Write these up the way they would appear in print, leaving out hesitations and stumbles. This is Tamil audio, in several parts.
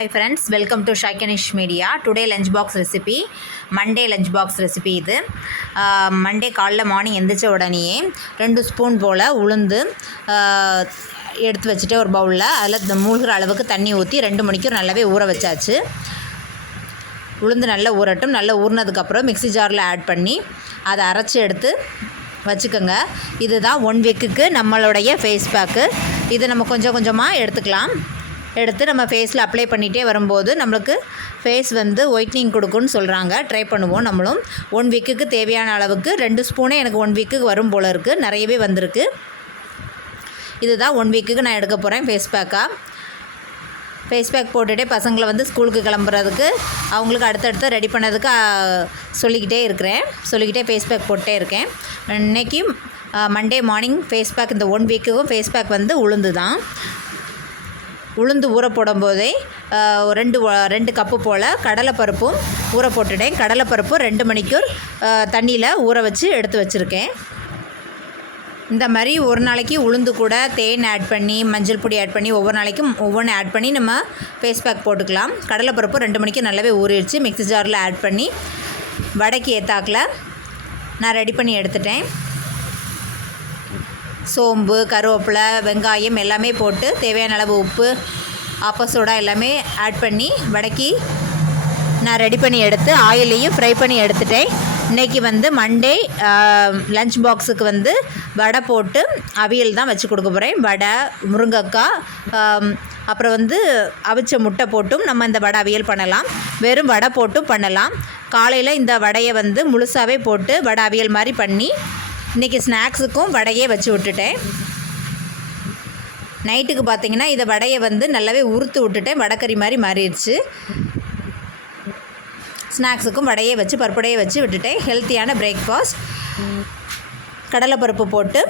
Hi friends, welcome to Shaikanish Media. Today lunch box recipe, Monday lunch box recipe இது மண்டே காலைல மார்னிங் எந்திரிச்ச உடனேயே 2 ஸ்பூன் போல் உளுந்து எடுத்து வச்சுட்டு ஒரு பவுலில் அதில் மூழ்கிற அளவுக்கு தண்ணி ஊற்றி 2 மணிக்கூர் நல்லாவே ஊற வச்சாச்சு. உளுந்து நல்லா ஊறட்டும். நல்லா ஊறினதுக்கப்புறம் மிக்ஸி ஜாரில் ஆட் பண்ணி அதை அரைச்சி எடுத்து வச்சுக்கோங்க. இதுதான் 1 வீக்குக்கு நம்மளுடைய ஃபேஸ் பேக்கு. இது நம்ம கொஞ்சம் கொஞ்சமாக எடுத்துக்கலாம். எடுத்து நம்ம ஃபேஸில் அப்ளை பண்ணிகிட்டே வரும்போது நம்மளுக்கு ஃபேஸ் ஒயிட்னிங் கொடுக்குன்னு சொல்கிறாங்க. ட்ரை பண்ணுவோம் நம்மளும். 1 வீக்குக்கு தேவையான அளவுக்கு 2 ஸ்பூனே எனக்கு 1 வீக்குக்கு வரும் போல் இருக்குது. நிறையவே வந்திருக்கு. இதுதான் 1 வீக்குக்கு நான் எடுக்க போகிறேன் ஃபேஸ் பேக்காக. ஃபேஸ் பேக் போட்டுகிட்டே பசங்களை ஸ்கூலுக்கு கிளம்புறதுக்கு அவங்களுக்கு அடுத்தடுத்து ரெடி பண்ணதுக்கு சொல்லிக்கிட்டே ஃபேஸ் பேக் போட்டே இருக்கேன். இன்றைக்கி மண்டே மார்னிங் ஃபேஸ் பேக், இந்த 1 வீக்குக்கும் ஃபேஸ் பேக் உளுந்து தான். உளுந்து ஊற போடும்போதே 2 கப்பு போல் கடலைப்பருப்பும் ஊற போட்டுட்டேன். கடலைப்பருப்பு 2 மணிக்கூர் தண்ணியில் ஊற வச்சு எடுத்து வச்சுருக்கேன். இந்த மாதிரி ஒரு நாளைக்கு உளுந்து கூட தேன் ஆட் பண்ணி மஞ்சள் பொடி ஆட் பண்ணி ஒவ்வொரு நாளைக்கும் ஒவ்வொன்று ஆட் பண்ணி நம்ம ஃபேஸ் பேக் போட்டுக்கலாம். கடலைப்பருப்பு 2 மணிக்கு நல்லாவே ஊறிடுச்சு. மிக்ஸி ஜாரில் ஆட் பண்ணி வடைக்கு ஏத்தாக்கில் நான் ரெடி பண்ணி எடுத்துட்டேன். சோம்பு, கருவேப்பிலை, வெங்காயம் எல்லாமே போட்டு தேவையான அளவு உப்பு, ஆப்பசோடா எல்லாமே ஆட் பண்ணி வடைக்கு நான் ரெடி பண்ணி எடுத்து ஆயிலையும் ஃப்ரை பண்ணி எடுத்துட்டேன். இன்றைக்கி மண்டே லஞ்ச் பாக்ஸுக்கு வடை போட்டு அவியல் தான் வச்சு கொடுக்க போகிறேன். வடை, முருங்கைக்காய், அப்புறம் அவிச்ச முட்டை போட்டும் நம்ம இந்த வடை அவியல் பண்ணலாம். வெறும் வடை போட்டும் பண்ணலாம். காலையில் இந்த வடையை முழுசாகவே போட்டு வடை அவியல் மாதிரி பண்ணி இன்றைக்கி ஸ்நாக்ஸுக்கும் வடையே வச்சு விட்டுட்டேன். நைட்டுக்கு பார்த்திங்கன்னா இதை வடையை நல்லாவே உறுத்து விட்டுட்டேன். வடைக்கறி மாதிரி மாறிடுச்சு. ஸ்நாக்ஸுக்கும் வடையே வச்சு பருப்படையே வச்சு விட்டுட்டேன். ஹெல்த்தியான பிரேக்ஃபாஸ்ட். கடலைப்பருப்பு போட்டு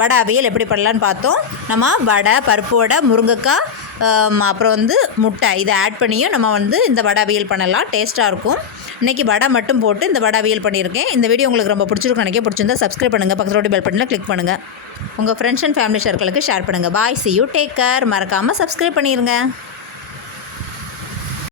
வடை அவியல் எப்படி பண்ணலான்னு பார்த்தோம். நம்ம வடை, பருப்பு வடை, முருங்கைக்காய், அப்புறம் முட்டை இதை ஆட் பண்ணியும் நம்ம இந்த வடை அவியல் பண்ணலாம். டேஸ்ட்டாக இருக்கும். இன்றைக்கி வடை மட்டும் போட்டு இந்த வடை அவியல் பண்ணியிருக்கேன். இந்த வீடியோ உங்களுக்கு ரொம்ப பிடிச்சிருக்கும் நினைக்க. பிடிச்சிருந்தா சப்ஸ்கிரைப் பண்ணுங்கள். பக்கத்தோட பெல் பட்டனில் கிளிக் பண்ணுங்கள். உங்கள் ஃப்ரெண்ட்ஸ் அண்ட் ஃபேமிலி சர்க்கிளுக்கு ஷேர் பண்ணுங்கள். பாய், see you, டேக் கேர். மறக்காமல் சப்ஸ்கிரைப் பண்ணிடுங்க.